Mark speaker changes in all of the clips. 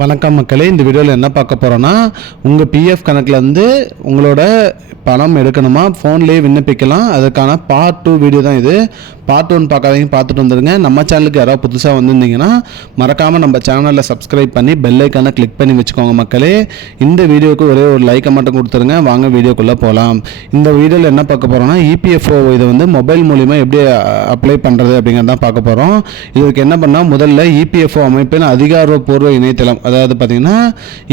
Speaker 1: வணக்கம் மக்களே இந்த வீடியோவில் என்ன பார்க்க போகிறோன்னா உங்கள் பிஎஃப் கணக்குலேருந்து உங்களோட பணம் எடுக்கணுமா? ஃபோன்லேயே விண்ணப்பிக்கலாம். அதுக்கான பார்ட் டூ வீடியோ தான் இது. பார்ட் ஒன் பார்க்காதீங்க பார்த்துட்டு வந்துடுங்க. நம்ம சேனலுக்கு யாராவது புதுசாக வந்திருந்தீங்கன்னா மறக்காமல் நம்ம சேனலில் சப்ஸ்கிரைப் பண்ணி பெல் ஐக்கானை கிளிக் பண்ணி வச்சுக்கோங்க மக்களே. இந்த வீடியோவுக்கு ஒரே ஒரு லைக்கை மட்டும் கொடுத்துருங்க. வாங்க வீடியோக்குள்ளே போகலாம் இந்த வீடியோவில் என்ன பார்க்க போகிறோம்னா இபிஎஃப்ஓ இதை வந்து மொபைல் மூலிமா எப்படி அப்ளை பண்ணுறது அப்படிங்கிறத தான் பார்க்க போகிறோம் இதுக்கு என்ன பண்ணால் முதல்ல இபிஎஃப்ஓ அமைப்பின் அதிகாரப்பூர்வ இணையதளம் அதாவது பார்த்தீங்கன்னா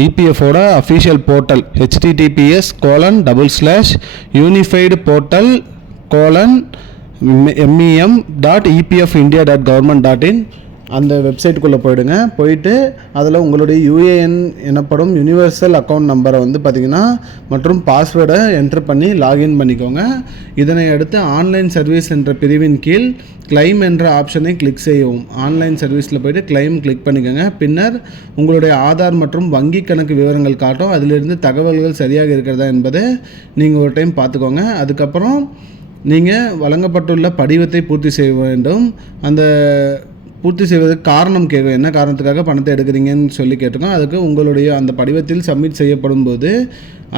Speaker 1: இபிஎஃப்ஓட official portal HTTPS colon double slash unified portal colon MEM dot EPF India dot government dot in அந்த வெப்சைட்டுக்குள்ளே போயிடுங்க. போயிட்டு அதில் உங்களுடைய யுஏஎன் எனப்படும் யுனிவர்சல் அக்கௌண்ட் நம்பரை வந்து பார்த்தீங்கன்னா மற்றும் பாஸ்வேர்டை என்ட்ரு பண்ணி லாகின் பண்ணிக்கோங்க. இதனை அடுத்து ஆன்லைன் சர்வீஸ் என்ற பிரிவின் கீழ் கிளைம் என்ற ஆப்ஷனை கிளிக் செய்யவும். ஆன்லைன் சர்வீஸில் போயிட்டு கிளைம் கிளிக் பண்ணிக்கோங்க. பின்னர் உங்களுடைய ஆதார் மற்றும் வங்கி கணக்கு விவரங்கள் காட்டும். அதிலிருந்து தகவல்கள் சரியாக இருக்கிறதா என்பதை நீங்கள் ஒரு டைம் பார்த்துக்கோங்க. அதுக்கப்புறம் நீங்கள் வழங்கப்பட்டுள்ள படிவத்தை பூர்த்தி செய்ய வேண்டும். அந்த பூர்த்தி செய்வதற்கு காரணம் கேட்கும் என்ன காரணத்துக்காக பணத்தை எடுக்கிறீங்கன்னு சொல்லி கேட்டிருக்கோம். அதுக்கு உங்களுடைய அந்த படிவத்தில் சப்மிட் செய்யப்படும் போது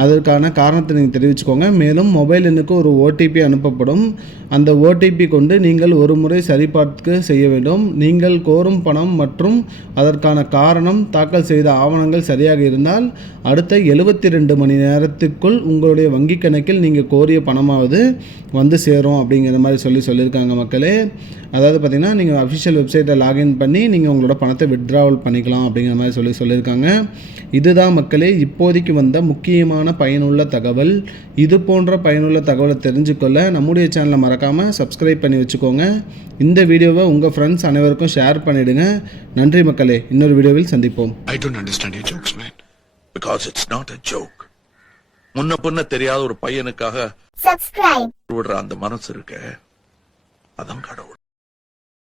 Speaker 1: அதற்கான காரணத்தை நீங்கள் தெரிவிச்சுக்கோங்க. மேலும் மொபைல் எண்ணுக்கு ஒரு ஓடிபி அனுப்பப்படும். அந்த ஓடிபி கொண்டு நீங்கள் ஒரு முறை சரிபார்த்து செய்ய வேண்டும். நீங்கள் கோரும் பணம் மற்றும் அதற்கான காரணம் தாக்கல் செய்த ஆவணங்கள் சரியாக இருந்தால் அடுத்த எழுபத்தி ரெண்டு மணி நேரத்துக்குள் உங்களுடைய வங்கி கணக்கில் நீங்கள் கோரிய பணமாவது வந்து சேரும் அப்படிங்கிற மாதிரி சொல்லி சொல்லியிருக்காங்க மக்களே. அதாவது பார்த்திங்கன்னா நீங்கள் அஃபிஷியல் லாகின் பண்ணி நீங்கள் உங்களோட பணத்தை வித்ட்ராவல் பண்ணிக்கலாம் அப்படிங்கிற மாதிரி சொல்லி சொல்லியிருக்காங்க. இதுதான் மக்களே இப்போதைக்கு வந்த முக்கியமான பயனுள்ள தகவல். இது போன்ற பயனுள்ள தகவலை தெரிஞ்சுக்கொள்ள நம்முடைய சேனலை மறக்காமல் சப்ஸ்கிரைப் பண்ணி வச்சுக்கோங்க. இந்த வீடியோவை உங்கள் ஃப்ரெண்ட்ஸ் அனைவருக்கும் ஷேர் பண்ணிவிடுங்க நன்றி மக்களே இன்னொரு வீடியோவில் சந்திப்போம்.
Speaker 2: I don't understand your jokes, man. Because it's not a joke. முன்ன பின்ன தெரியாத ஒரு பையனுக்காக
Speaker 3: subscribe.
Speaker 2: விடுற அந்த மனசு இருக்க. அதான் கடவுள்.